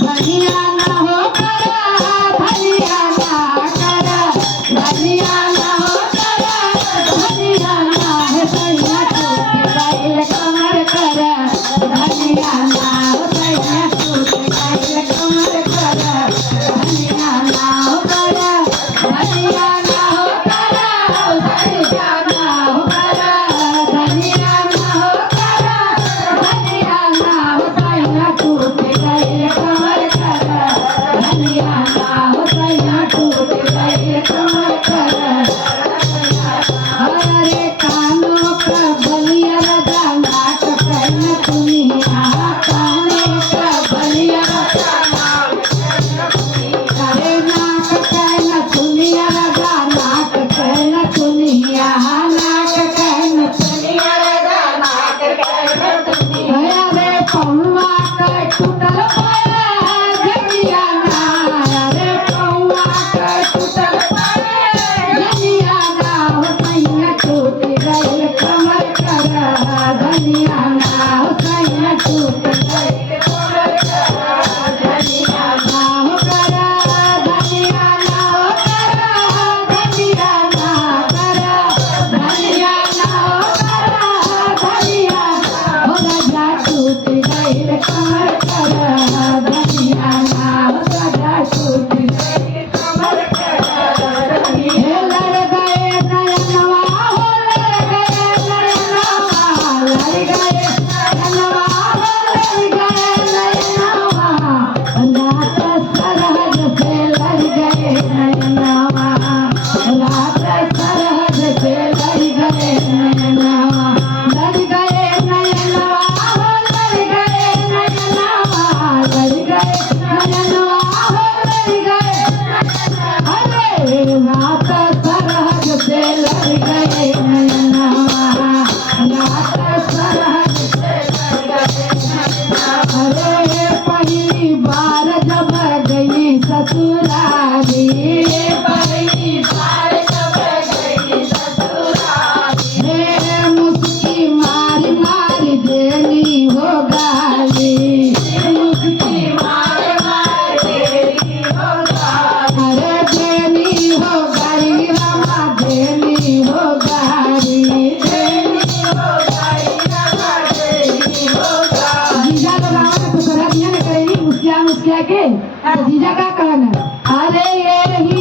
धनिया ना हो करा धनिया ना करा धनिया ना हो करा धनिया ना है सैया टूट गइल कमर करा धनिया ना हो सैया टूट गइल कमर करा धनिया ना हो करा धनिया ना हो करा धनिया ना हो करा धनिया ना हो करा धनिया ना हो सैया टूट गइल कमर करा धनिया ना हो सैया टूट गइल कमर करा अरे कानों का बलिया राजा नाक कहन दुनिया काने का बलिया राजा अरे नाक कहन दुनिया राजा नाक कहन दुनिया नाक कहन दुनिया राजा नाक कहन दुनिया अरे पौवा का टूटल पाया जमिया ना अरे पौवा का टूटल पाया जमिया ना हो सैया टूट गइल कमर करा धनिया ना हो सैया टूट गइल कमर करा धनिया ना हो करा धनिया ना हो करा धनिया ना करा धनिया ना हो करा धनिया हो राजा टूट गइल कमर करा धनिया ना हो राजा टूट गइल कमर करा हे लड़ गए नयनवा हो लड़ गए नयनवा लड़ गए नयनवा हो लड़ गए नयनवा रात सरहद से लड़ गए नयनवा रात सरहद से लड़ गए नयनवा लड़ गए नयनवा हो लड़ गए नयनवा लड़ गए नयनवा हो लड़ गए अरे रात सरहद से लड़ गए नयनवा रात सरहद से लड़ गए नयनवा अरे पहली बार जब गई ससुराली पहली बार जब गई ससुराली हे मुस्की मारी मारी देनी हो गाली मुस्की मारी मारी देनी हो गाली अरे देनी हो गाली रमा देनी हो गाली देनी हो गाली रमा देनी हो गाली जीजा तो गावा तो सरहद नहीं करेगी मुस्किया मुस्किया के जीजा का कहना अरे ये ही